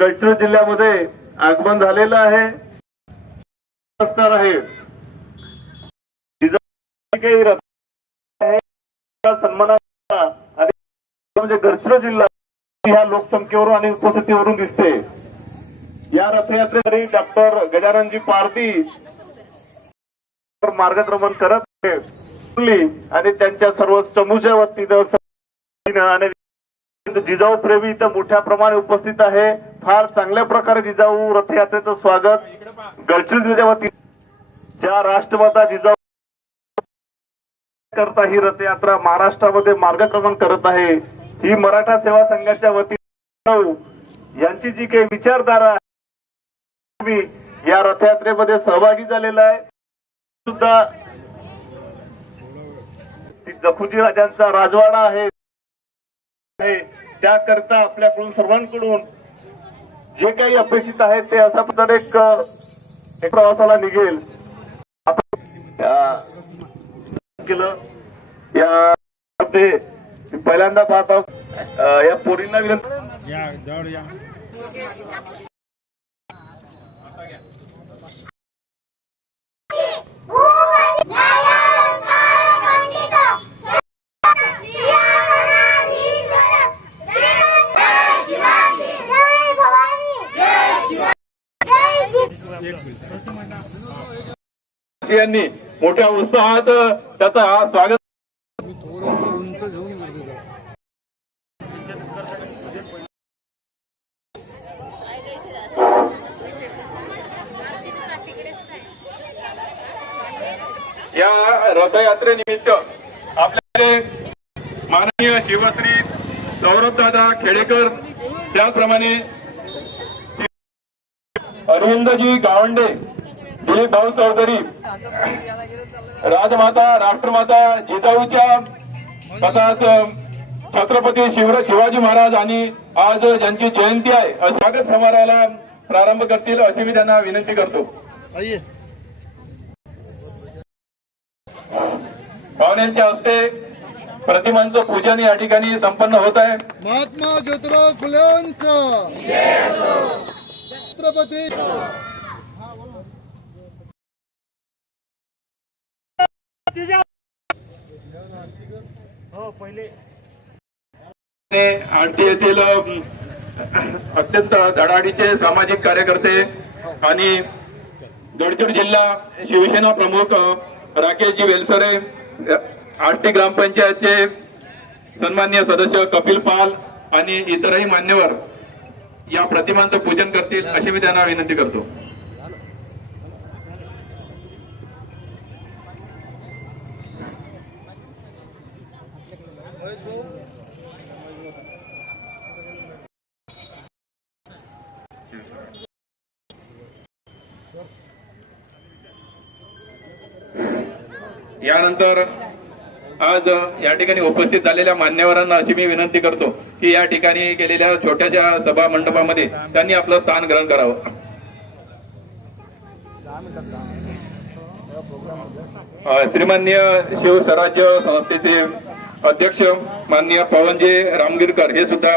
गडचिरो जिल्ह्यामध्ये आगमन झालेलं आहे असणार आहे म्हणजे गडचिरो जिल्हा ह्या लोकसंख्येवरून आणि उपस्थितीवरून दिसते या रथयात्रेकरी डॉक्टर गजाननजी पारदी मार्गक्रमण करत आणि त्यांच्या सर्व चमूच्या वतीनं जिजाऊ प्रेमी इथं मोठ्या प्रमाणे उपस्थित आहे फार चांगल्या प्रकारे जिजाऊ रथयात्रेचं स्वागत गडचिरोलीच्या वतीने ज्या राष्ट्रवादा जिजाऊ करता ही रथयात्रा महाराष्ट्रामध्ये मार्गक्रमण करत आहे ही मराठा सेवा संघाच्या वतीने यांची जी काही विचारधारा मी या रथयात्रेमध्ये सहभागी झालेला आहे सुद्धा जखुजी राजांचा राजवाडा आहे त्याकरता आपल्याकडून सर्वांकडून जे काही अपेक्षित आहे ते अशा प्रकारे एक प्रवासाला निघेल केलं या पहिल्यांदा पाहत आहोत या पोरींना विनंती यांनी मोठ्या उत्साहात त्याचा स्वागत या रथयात्रेनिमित्त आपल्याकडे माननीय शिवश्री दादा खेडेकर त्याचप्रमाणे अरविंदजी गावंडे दिलीप भाऊ चौधरी राजमाता राष्ट्रमाता जिजाऊच्या तसाच छत्रपती शिवर शिवाजी महाराज आणि आज ज्यांची जयंती आहे स्वागत समारोहाला प्रारंभ करतील अशी मी त्यांना विनंती करतो पाहुण्यांच्या हस्ते प्रतिमांचं पूजन या ठिकाणी संपन्न होत आहे महात्मा ज्योतिराव फुलेंचं छत्रपती हो येथील अत्यंत धडाडीचे सामाजिक कार्यकर्ते आणि गडचिर जिल्हा शिवसेना प्रमुख राकेशजी वेलसरे आष्टी ग्रामपंचायतचे सन्मान्य सदस्य कपिल पाल आणि इतरही मान्यवर या प्रतिमांचं पूजन करतील अशी मी त्यांना विनंती करतो यानंतर आज या ठिकाणी उपस्थित झालेल्या मान्यवरांना अशी मी विनंती करतो की या ठिकाणी केलेल्या छोट्याशा सभा मंडपामध्ये त्यांनी आपलं स्थान ग्रहण करावं श्रीमान्य शिव स्वराज्य संस्थेचे अध्यक्ष माननीय पवनजी रामगिरकर हे सुद्धा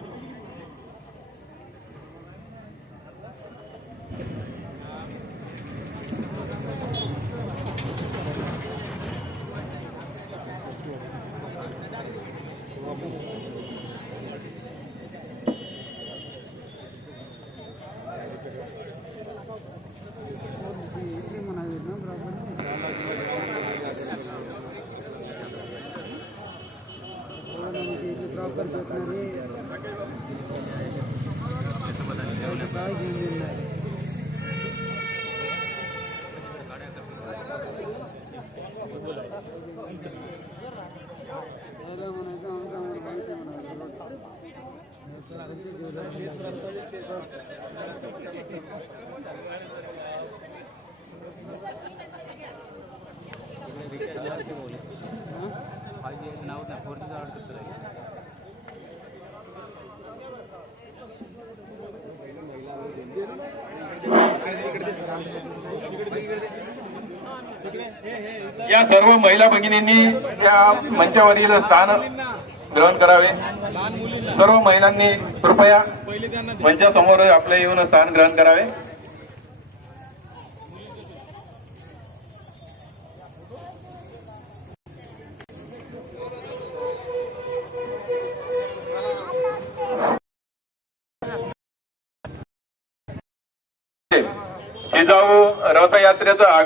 करतात आणि या सर्व महिला भगिनींनी त्या मंचावरील स्थान ग्रहण करावे सर्व महिलांनी कृपया मंचासमोर आपले येऊन स्थान ग्रहण करावे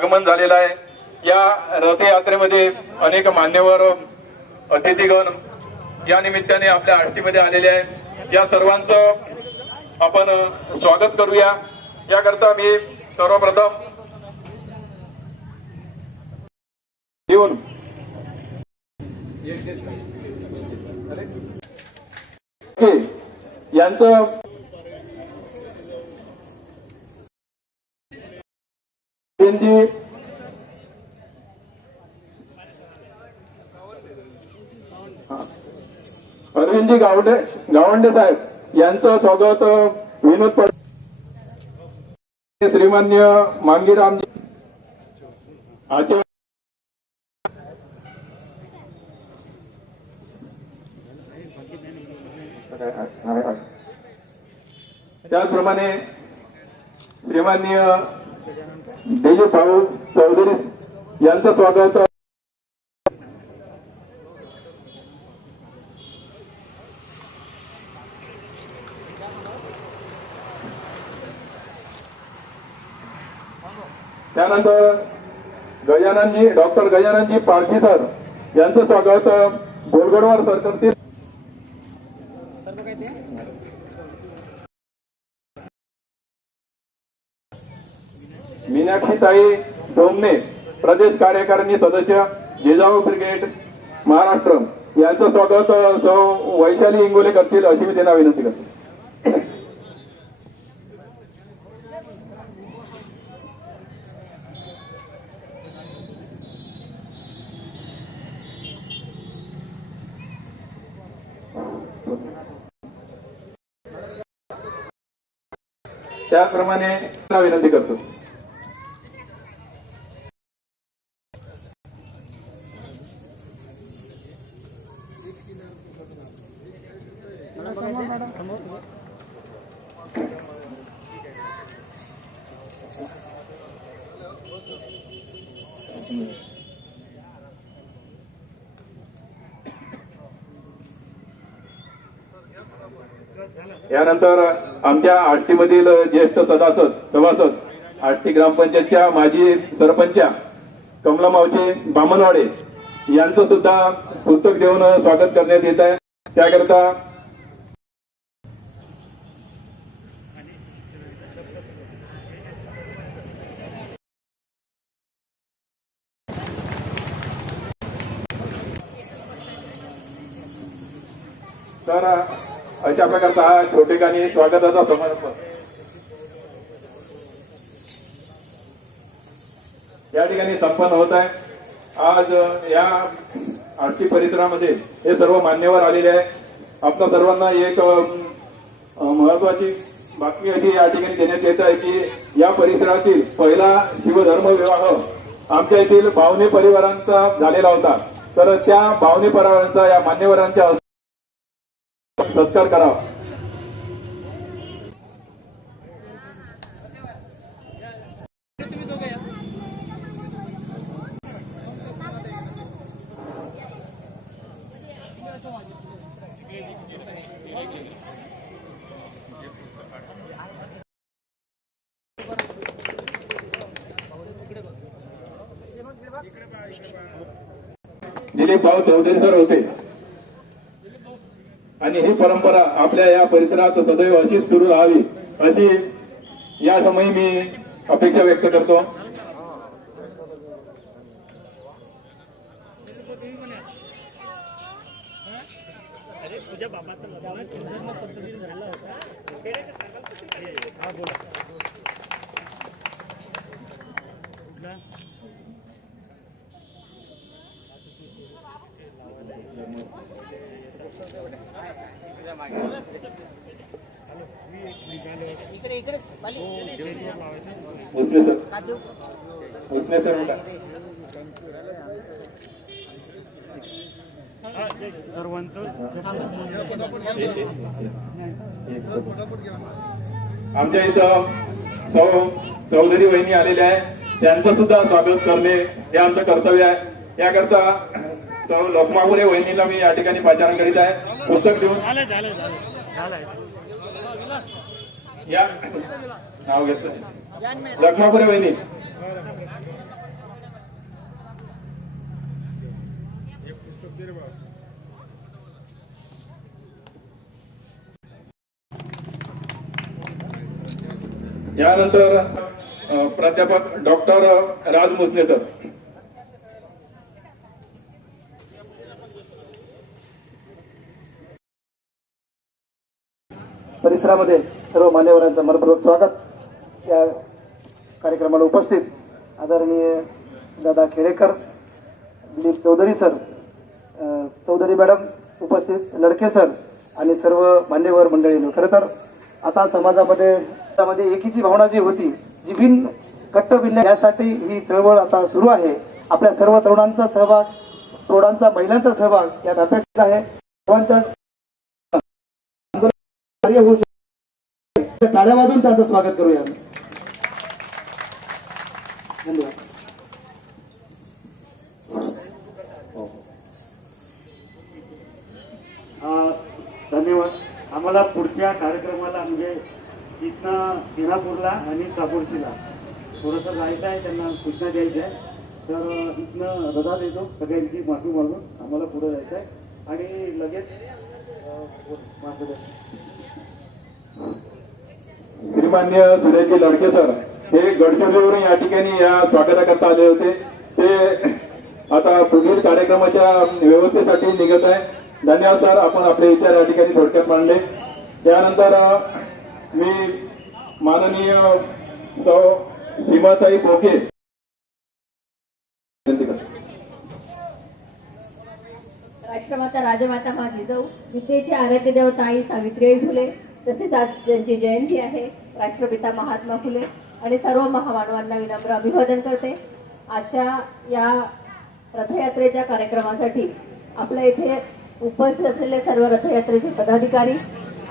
आगमन झालेलं आहे या रथयात्रेमध्ये अनेक मान्यवर अतिथीगण या निमित्ताने आपल्या आष्टीमध्ये आलेले आहेत या सर्वांचं आपण स्वागत करूया याकरता मी सर्वप्रथम येऊन यांचं त्यांचे अरविंदजी गावडे गावंडे साहेब यांचं स्वागत विनोद पड श्रीमान्य मांगीरामजी आचार्य त्याचप्रमाणे श्रीमान्य डेजी साहू चौधरी यांचं स्वागत त्यानंतर गजाननजी डॉक्टर गजाननजी पारखी सर यांचं स्वागत गोलगडवार सरकारतील कार्यकारिणी सदस्य जिजाऊ ब्रिगेड महाराष्ट्र यांचं स्वागत सौ वैशाली इंगोले करतील अशी मी त्यांना विनंती करतो त्याप्रमाणे विनंती करतो त्यानंतर आमच्या मधील ज्येष्ठ सदासद सभासद आष्टी ग्रामपंचायतच्या माजी सरपंचा कमला मावशी बामनवाडे यांचं सुद्धा पुस्तक देऊन स्वागत करण्यात येत आहे त्याकरता अशा प्रकारचा स्वागताचा समारंभ या ठिकाणी संपन्न होत आहे आज या आर्थिक परिसरामध्ये हे सर्व मान्यवर आलेले आहे आपल्या सर्वांना एक महत्वाची बातमी अशी या ठिकाणी देण्यात येत आहे की या परिसरातील पहिला शिवधर्म विवाह आमच्या येथील भावने परिवारांचा झालेला होता तर त्या भावने परिवारांचा या मान्यवरांच्या सत्कार करा दिलीप भाऊ चौधरी सर होते आणि ही परंपरा आपल्या या परिसरात सदैव अशीच सुरू राहावी अशी या समयी मी अपेक्षा व्यक्त करतो आमच्या इथं सौ चौधरी वहिनी आलेल्या आहेत त्यांचं सुद्धा स्वागत करणे हे आमचं कर्तव्य आहे याकरता तर लोकमापुरे वहिनीला मी या ठिकाणी पाचारण करीत आहे पुस्तक देऊन या नाव घेतलं लखमापुरे वहिनी यानंतर प्राध्यापक डॉक्टर राज मुसने सर परिसरामध्ये सर्व मान्यवरांचं मनपूर्वक स्वागत या कार्यक्रमाला उपस्थित आदरणीय दादा खेरेकर दिलीप चौधरी सर चौधरी मॅडम उपस्थित लडके सर आणि सर्व मान्यवर मंडळीनं खरं तर आता समाजामध्ये त्यामध्ये एकीची भावना जी होती जी भिन्न कट्ट भिन्न यासाठी ही चळवळ आता सुरू आहे आपल्या सर्व तरुणांचा सहभाग तरुणांचा महिलांचा सहभाग यात अपेक्षित आहे सर्वांच्या सहकार्य होऊ स्वागत करूया धन्यवाद धन्यवाद आम्हाला पुढच्या कार्यक्रमाला म्हणजे इथनं सिंगापूरला आणि कापूरशीला थोडंसं जायचं आहे त्यांना सूचना द्यायची आहे तर इथनं रजा देतो सगळ्यांची माफी मागून आम्हाला पुढं जायचं आहे आणि लगेच श्रीमान्य सुरेशजी लडके सर हे गडचिरोलीवरून या ठिकाणी या स्वागताकरता आले होते ते आता पुढील कार्यक्रमाच्या व्यवस्थेसाठी निघत आहे धन्यवाद सर आपण आपले विचार या ठिकाणी थोडक्यात मांडले त्यानंतर मी माननीय सौ सीमाताई बोके राष्ट्रमाता राजमाता मा जिजाऊ विद्येची आराध्य देवता सावित्रीबाई फुले तसेच आज त्यांची जयंती आहे राष्ट्रपिता महात्मा फुले आणि सर्व महामानवांना विनम्र अभिवादन करते आजच्या या रथयात्रेच्या कार्यक्रमासाठी आपल्या इथे उपस्थित असलेले सर्व रथयात्रेचे पदाधिकारी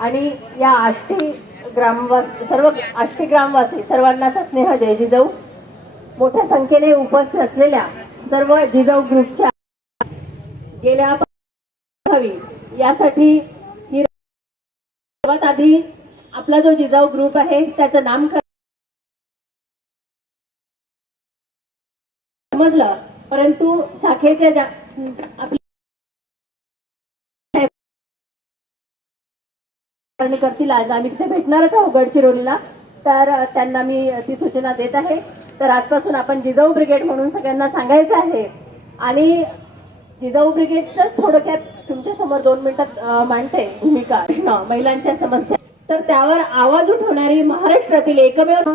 आणि या आष्टी ग्रामवासी सर्व आष्टी ग्रामवासी सर्वांनाचा स्नेह जय जिजाऊ मोठ्या संख्येने उपस्थित असलेल्या सर्व जिजाऊ ग्रुपच्या गेल्या यासाठी सर्वात आधी आपला जो जिजाऊ ग्रुप आहे त्याचं नाम समजलं परंतु शाखेच्या करतील आज आम्ही तिथे भेटणारच आहोत गडचिरोलीला तर त्यांना मी ती सूचना देत आहे तर आजपासून आपण जिजाऊ ब्रिगेड म्हणून सगळ्यांना सांगायचं आहे आणि जिजाऊ ब्रिगेडचं थोडक्यात तुमच्या समोर दोन मिनिटात मांडते भूमिका महिलांच्या समस्या तर त्यावर आवाज उठवणारी महाराष्ट्रातील एकमेव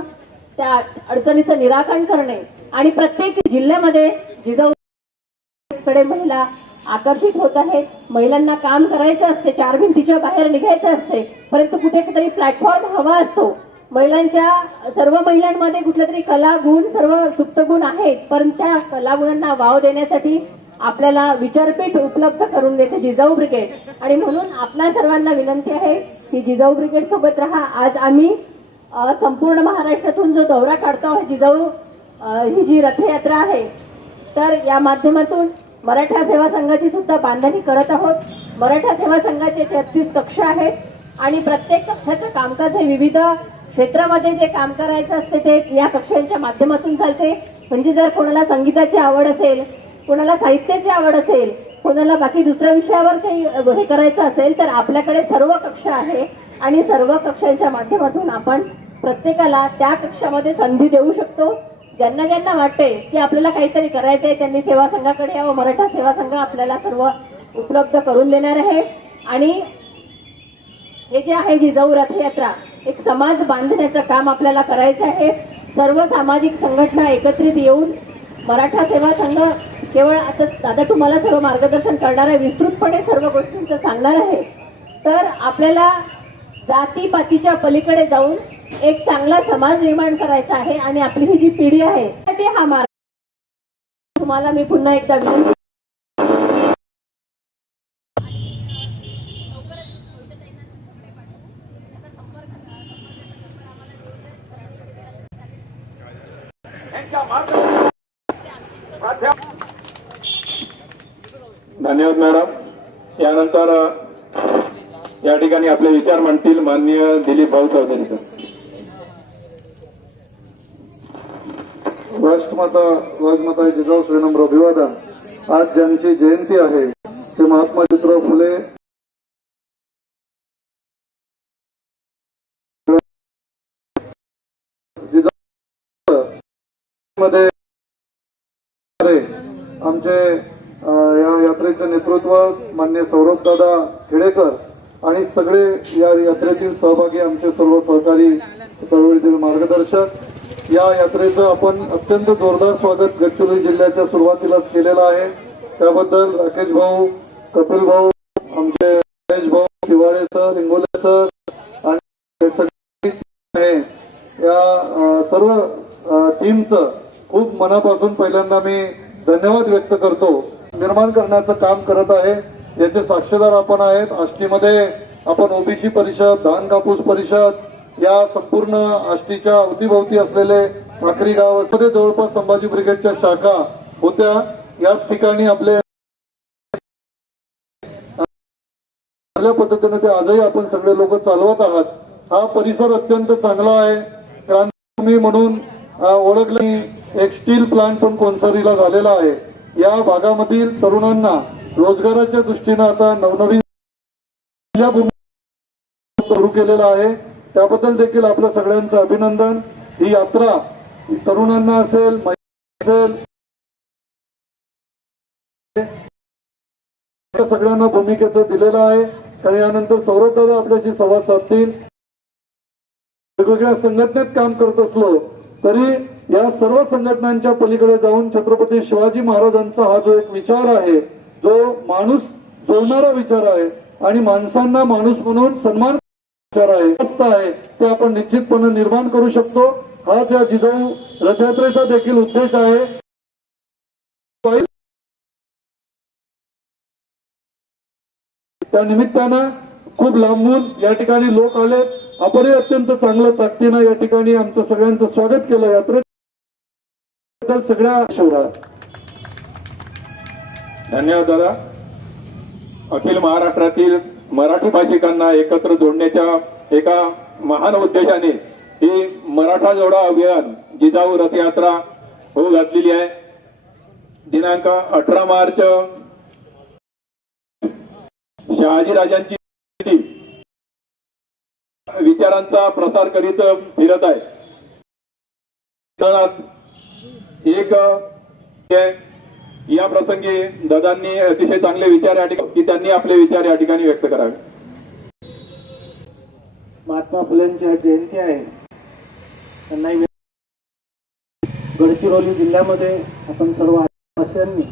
त्या अडचणीचं निराकरण करणे आणि प्रत्येक जिल्ह्यामध्ये जिजाऊकडे महिला आकर्षित होत आहेत महिलांना काम करायचं असते चार भिंतीच्या बाहेर निघायचं असते परंतु कुठेतरी प्लॅटफॉर्म हवा असतो महिलांच्या सर्व महिलांमध्ये कुठल्या तरी कला गुण सर्व सुप्त गुण आहेत पण त्या कलागुणांना वाव देण्यासाठी आपल्याला विचारपीठ उपलब्ध करून देते जिजाऊ ब्रिगेड आणि म्हणून आपल्या सर्वांना विनंती आहे की जिजाऊ ब्रिगेड सोबत राहा आज आम्ही संपूर्ण महाराष्ट्रातून जो दौरा काढतो आहे जिजाऊ ही जी रथयात्रा आहे तर या माध्यमातून मराठा सेवा संघाची सुद्धा बांधणी करत आहोत मराठा सेवा संघाचे तेहतीस कक्ष आहेत आणि प्रत्येक कक्षाचं कामकाज हे विविध क्षेत्रामध्ये जे काम करायचं असते ते या कक्षांच्या माध्यमातून चालते म्हणजे जर कोणाला संगीताची आवड असेल कोणाला साहित्याची आवड असेल कोणाला बाकी दुसऱ्या विषयावर काही हे करायचं असेल तर आपल्याकडे सर्व कक्षा आहे आणि सर्व कक्षांच्या माध्यमातून आपण प्रत्येकाला त्या कक्षामध्ये संधी देऊ शकतो ज्यांना ज्यांना वाटते की आपल्याला काहीतरी करायचं आहे त्यांनी सेवा संघाकडे यावं मराठा सेवा संघ आपल्याला सर्व उपलब्ध करून देणार आहे आणि हे जे आहे जिजाऊ रथयात्रा एक समाज बांधण्याचं काम आपल्याला करायचं आहे सर्व सामाजिक संघटना एकत्रित येऊन मराठा सेवा संघ केवळ आता दादा तुम्हाला सर्व मार्गदर्शन करणार आहे विस्तृतपणे सर्व गोष्टींचं सांगणार आहे तर आपल्याला जातीपातीच्या पलीकडे जाऊन एक चांगला समाज निर्माण करायचा आहे आणि आपली ही जी पिढी आहे हा मार्ग तुम्हाला मी पुन्हा एकदा विनंती नंतर या ठिकाणी आपले विचार म्हणतील माननीय दिलीप भाऊ चौधरी सर राष्ट्रमाता राजमाता जिजाऊ श्रीनम्र अभिवादन आज ज्यांची जयंती आहे ते महात्मा ज्योतिराव फुले मध्ये आमचे या यात्रेचं नेतृत्व मान्य सौरभदादा खेडेकर आणि सगळे या यात्रेतील सहभागी आमचे सर्व सहकारी चळवळीतील मार्गदर्शक या यात्रेचं आपण अत्यंत जोरदार स्वागत गडचिरोली जिल्ह्याच्या सुरुवातीलाच केलेलं आहे त्याबद्दल राकेश भाऊ कपिल भाऊ आमचे राकेश भाऊ शिवाळे सर इंगोले सर आणि या सर्व टीमचं खूप मनापासून पहिल्यांदा मी धन्यवाद व्यक्त करतो निर्माण करण्याचं काम करत आहे याचे साक्षीदार आपण आहेत आष्टीमध्ये आपण ओबीसी परिषद धान कापूस परिषद या संपूर्ण आष्टीच्या अवतीभोवती असलेले साखरी गाव मध्ये जवळपास संभाजी ब्रिगेडच्या शाखा होत्या याच ठिकाणी आपले चांगल्या पद्धतीने ते आजही आपण सगळे लोक चालवत आहात हा परिसर अत्यंत चांगला आहे क्रांतीभूमी म्हणून ओळखली एक स्टील प्लांट पण कोनसरीला झालेला आहे या भागामधील तरुणांना रोजगाराच्या दृष्टीनं आता नवनवीन सुरू केलेला आहे त्याबद्दल देखील आपलं सगळ्यांचं अभिनंदन ही यात्रा तरुणांना असेल असेल सगळ्यांना भूमिकेचं दिलेलं आहे आणि यानंतर सौरभ दादा आपल्याशी संवाद साधतील वेगवेगळ्या संघटनेत काम करत असलो तरी या सर्व संघटनांच्या पलीकडे जाऊन छत्रपती शिवाजी महाराजांचा हा जो एक विचार आहे जो माणूस जोडणारा विचार आहे आणि माणसांना माणूस म्हणून सन्मान विचार आहे ते आपण निश्चितपणे निर्माण करू शकतो हा त्या जिजाऊ रथयात्रेचा देखील उद्देश आहे त्या निमित्तानं खूप लांबून या ठिकाणी लोक आले आपणही अत्यंत चांगल्या ताकदीनं या ठिकाणी आमचं सगळ्यांचं स्वागत केलं यात्रेत सगळ्या शहरात धन्यवाद दादा अखिल महाराष्ट्रातील मराठी भाषिकांना एकत्र जोडण्याच्या एका महान उद्देशाने ही मराठा जोडा अभियान जिजाऊ रथयात्रा होऊ घातलेली आहे दिनांक अठरा मार्च शहाजीराजांची विचारांचा प्रसार करीत फिरत आहे एक या प्रसंगी दादांनी अतिशय चांगले विचार या ठिकाणी की त्यांनी आपले विचार या ठिकाणी व्यक्त करावे महात्मा फुलेंच्या जयंती आहे त्यांनाही गडचिरोली जिल्ह्यामध्ये आपण सर्व आदिवासियांनी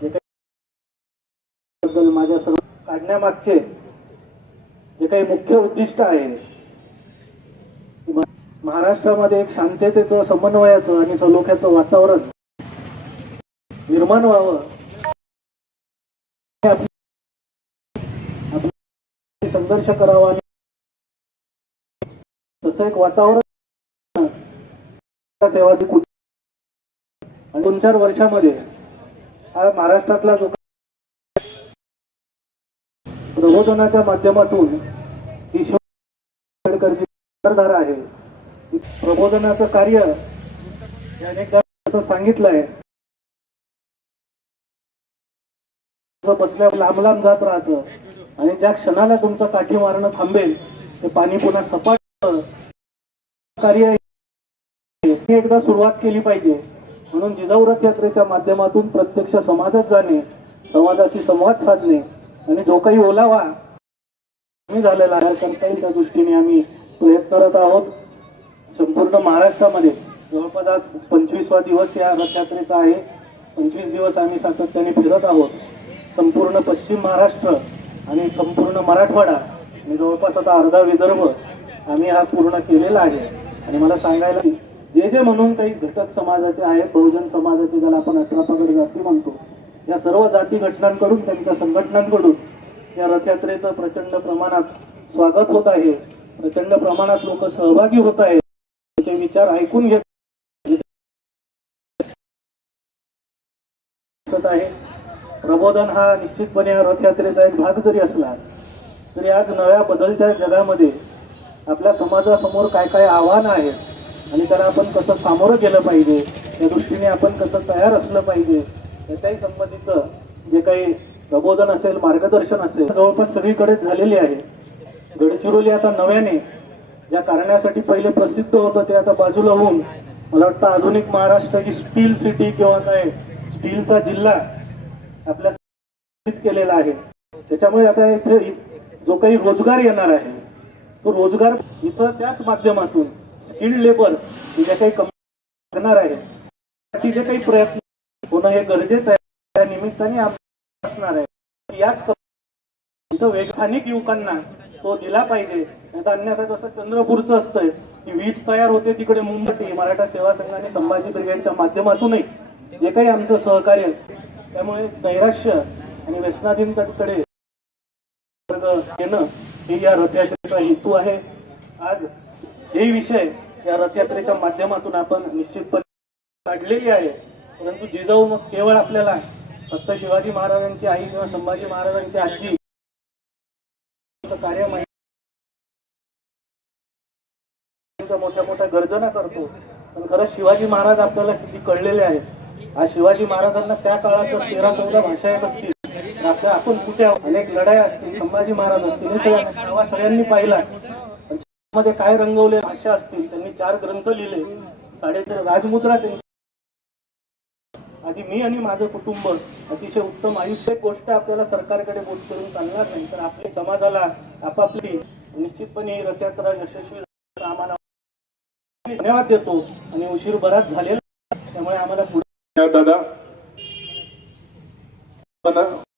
जे काही माझ्या सर्व काढण्यामागचे जे काही मुख्य उद्दिष्ट आहे महाराष्ट्रामध्ये एक शांततेचं समन्वयाचं आणि सलोख्याचं वातावरण निर्माण व्हावं संघर्ष करावा तस एक वातावरण सेवा आणि दोन चार वर्षामध्ये हा महाराष्ट्रातला जो प्रबोधनाच्या माध्यमातून ही आहे प्रबोधनाचं कार्य असं सांगितलंय बसल्या लांब लांब जात राहत आणि ज्या क्षणाला तुमचं काठी मारणं थांबेल ते पाणी पुन्हा सपाट कार्य एकदा सुरुवात केली पाहिजे म्हणून जिजाऊ रथ यात्रेच्या माध्यमातून प्रत्यक्ष समाजात जाणे समाजाशी संवाद साधणे आणि जो काही ओलावा कमी झालेला आहे करता त्या दृष्टीने आम्ही प्रयत्न करत आहोत संपूर्ण महाराष्ट्रामध्ये जवळपास आज पंचवीसवा दिवस या रथयात्रेचा आहे पंचवीस दिवस आम्ही सातत्याने फिरत आहोत संपूर्ण पश्चिम महाराष्ट्र आणि संपूर्ण मराठवाडा आणि जवळपास आता अर्धा विदर्भ आम्ही हा पूर्ण केलेला आहे आणि मला सांगायला जे जे म्हणून काही घटक समाजाचे आहेत बहुजन समाजाचे ज्याला आपण अठरा पगड जाती म्हणतो या सर्व जाती घटनांकडून त्यांच्या संघटनांकडून या रथयात्रेचं प्रचंड प्रमाणात स्वागत होत आहे प्रचंड प्रमाणात लोक सहभागी होत आहेत आपले विचार ऐकून घेत आहे प्रबोधन हा निश्चितपणे रथयात्रेचा एक भाग जरी असला तरी आज नव्या बदलत्या जगामध्ये आपल्या समाजासमोर काय काय आव्हानं आहेत आणि त्याला आपण कसं सामोरं गेलं पाहिजे त्या दृष्टीने आपण कसं तयार असलं पाहिजे याच्याही संबंधित जे काही प्रबोधन असेल मार्गदर्शन असेल जवळपास सगळीकडे झालेली आहे गडचिरोली आता नव्याने ज्या कारणासाठी पहिले प्रसिद्ध होतं ते आता बाजूला होऊन मला वाटतं आधुनिक महाराष्ट्राची स्टील सिटी किंवा काय स्टीलचा जिल्हा आपल्या केलेला आहे त्याच्यामुळे आता इथे जो काही रोजगार येणार आहे तो रोजगार इथं त्याच माध्यमातून स्किल्ड लेबर ज्या काही करणार आहे त्यासाठी जे काही प्रयत्न होणं हे गरजेचं आहे त्या निमित्ताने असणार आहे याच इथं वैधानिक युवकांना तो दिला पाहिजे अन्यथा जसं चंद्रपूरचं असतंय की वीज तयार होते तिकडे मुंबई मराठा सेवा संघाने संभाजी ब्रिगेडच्या माध्यमातूनही जे काही आमचं सहकार्य त्यामुळे नैराश्य आणि व्यसनाधीनकडे येणं हे या रथयात्रेचा हेतू आहे आज हे विषय या रथयात्रेच्या माध्यमातून आपण निश्चितपणे काढलेली आहे परंतु जिजाऊ मग केवळ आपल्याला फक्त शिवाजी महाराजांची आई किंवा संभाजी महाराजांची आजी मोठ्या मोठ्या गर्जना करतो पण खरं शिवाजी महाराज आपल्याला किती कळलेले आहेत आज शिवाजी महाराजांना त्या काळात तेरा चौदा भाषा येत असतील आपल्या आपण कुठे अनेक लढाई असतील संभाजी महाराज असतील हे सगळ्यांनी पाहिला मध्ये काय रंगवले भाषा असतील त्यांनी चार ग्रंथ लिहिले साडेचार राजमुद्रा त्यांनी आधी मी आणि माझं कुटुंब अतिशय उत्तम आयुष्य गोष्ट आपल्याला सरकारकडे बोट करून चालणार नाही तर आपल्या समाजाला आपापली निश्चितपणे रथयात्रा यशस्वी आम्हाला धन्यवाद देतो आणि उशीर बराच झालेला त्यामुळे आम्हाला पुढे दादा